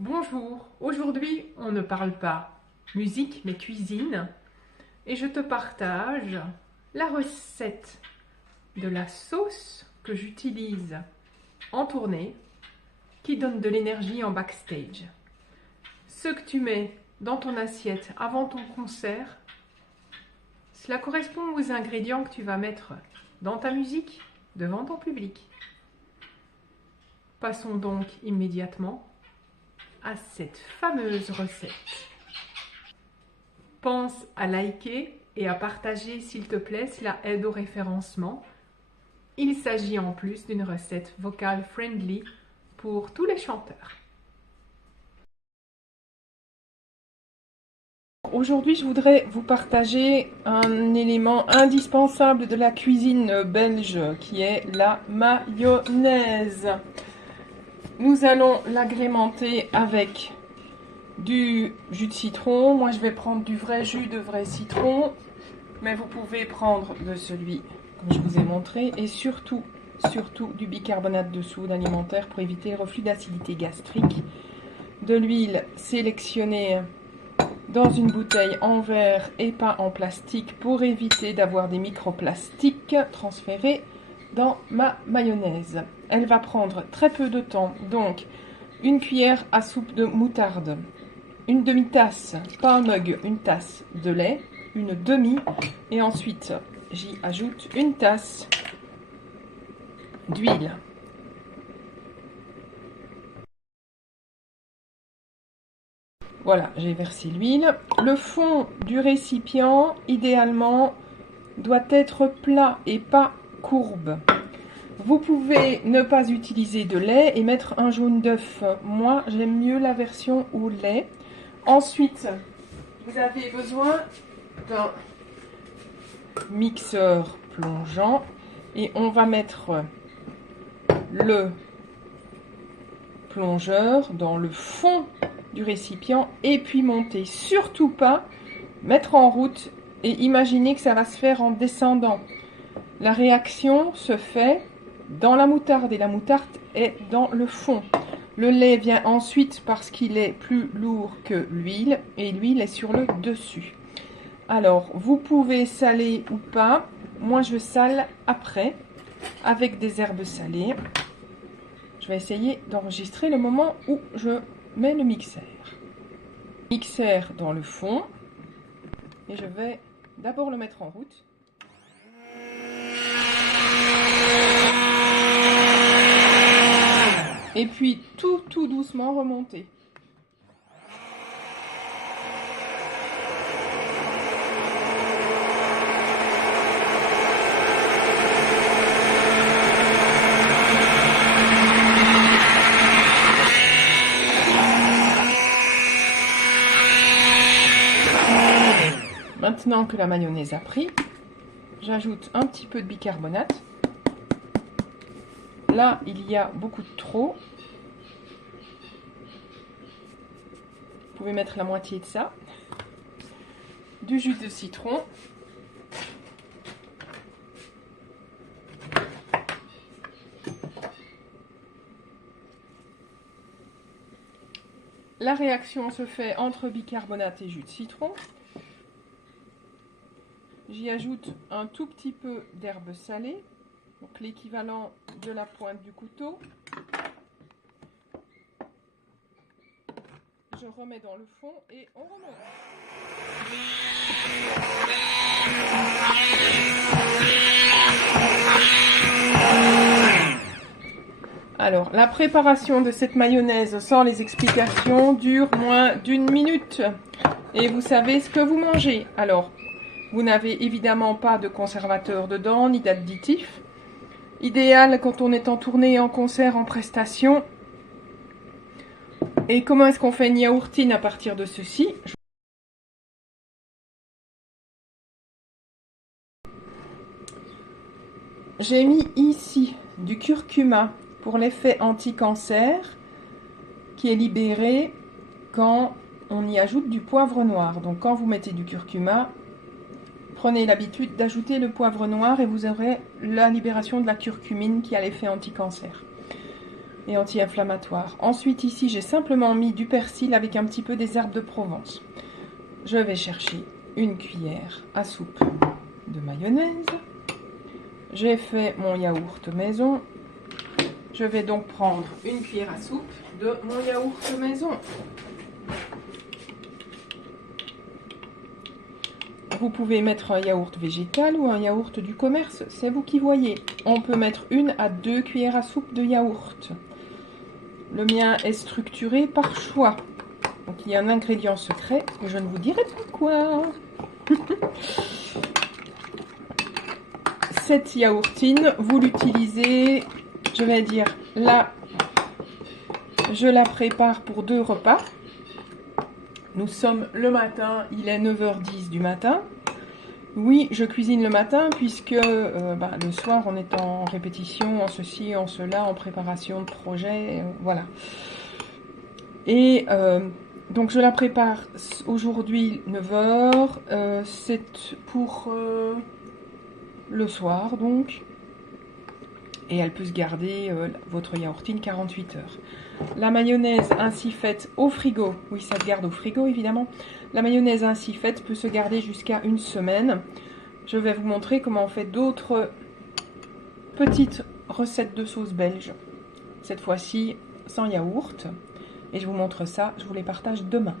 Bonjour, aujourd'hui on ne parle pas musique mais cuisine et je te partage la recette de la sauce que j'utilise en tournée qui donne de l'énergie en backstage. Ce que tu mets dans ton assiette avant ton concert, cela correspond aux ingrédients que tu vas mettre dans ta musique devant ton public. Passons donc immédiatement à cette fameuse recette. Pense à liker et à partager s'il te plaît, cela aide au référencement. Il s'agit en plus d'une recette vocale friendly pour tous les chanteurs. Aujourd'hui, je voudrais vous partager un élément indispensable de la cuisine belge qui est la mayonnaise. Nous allons l'agrémenter avec du jus de citron. Moi, je vais prendre du vrai jus de vrai citron, mais vous pouvez prendre de celui comme je vous ai montré et surtout du bicarbonate de soude alimentaire pour éviter le reflux d'acidité gastrique. De l'huile sélectionnée dans une bouteille en verre et pas en plastique pour éviter d'avoir des microplastiques transférés dans ma mayonnaise. Elle va prendre très peu de temps, donc une cuillère à soupe de moutarde, une demi-tasse, pas un mug, une tasse de lait, une demi, et ensuite j'y ajoute une tasse d'huile. Voilà, j'ai versé l'huile. Le fond du récipient, idéalement, doit être plat et pas courbe. Vous pouvez ne pas utiliser de lait et mettre un jaune d'œuf. Moi, j'aime mieux la version au lait. Ensuite, vous avez besoin d'un mixeur plongeant et on va mettre le plongeur dans le fond du récipient et puis monter. Surtout pas mettre en route et imaginer que ça va se faire en descendant. La réaction se fait dans la moutarde et la moutarde est dans le fond. Le lait vient ensuite parce qu'il est plus lourd que l'huile et l'huile est sur le dessus. Alors, vous pouvez saler ou pas. Moi, je sale après avec des herbes salées. Je vais essayer d'enregistrer le moment où je mets le mixeur. Mixeur dans le fond. Et je vais d'abord le mettre en route. Et puis tout doucement remonter. Maintenant que la mayonnaise a pris, j'ajoute un petit peu de bicarbonate. Là, il y a beaucoup de trop. Vous pouvez mettre la moitié de ça. Du jus de citron. La réaction se fait entre bicarbonate et jus de citron. J'y ajoute un tout petit peu d'herbes salées, donc l'équivalent de la pointe du couteau. Je remets dans le fond et on remonte. Alors, la préparation de cette mayonnaise sans les explications dure moins d'1 minute. Et vous savez ce que vous mangez. Alors, vous n'avez évidemment pas de conservateur dedans, ni d'additifs. Idéal quand on est en tournée, en concert, en prestation. Et comment est-ce qu'on fait une yaourtine à partir de ceci? J'ai mis ici du curcuma pour l'effet anti-cancer qui est libéré quand on y ajoute du poivre noir. Donc quand vous mettez du curcuma, prenez l'habitude d'ajouter le poivre noir et vous aurez la libération de la curcumine qui a l'effet anti-cancer. et anti-inflammatoire. Ensuite, ici, j'ai simplement mis du persil avec un petit peu des herbes de Provence. Je vais chercher une cuillère à soupe de mayonnaise. J'ai fait mon yaourt maison. Je vais donc prendre une cuillère à soupe de mon yaourt maison. Vous pouvez mettre un yaourt végétal ou un yaourt du commerce, c'est vous qui voyez. On peut mettre 1 à 2 cuillères à soupe de yaourt. Le mien est structuré par choix. Donc il y a un ingrédient secret que je ne vous dirai pas quoi. Cette yaourtine, vous l'utilisez, je vais dire là, je la prépare pour 2 repas. Nous sommes le matin, il est 9h10 du matin. Oui, je cuisine le matin puisque le soir on est en répétition, en ceci, en cela, en préparation de projet, voilà. Et donc je la prépare aujourd'hui 9h, c'est pour le soir donc. Et elle peut se garder, votre yaourtine, 48 heures. La mayonnaise ainsi faite au frigo, oui ça se garde au frigo évidemment, la mayonnaise ainsi faite peut se garder jusqu'à 1 semaine. Je vais vous montrer comment on fait d'autres petites recettes de sauce belge, cette fois-ci sans yaourt. Et je vous montre ça, je vous les partage demain.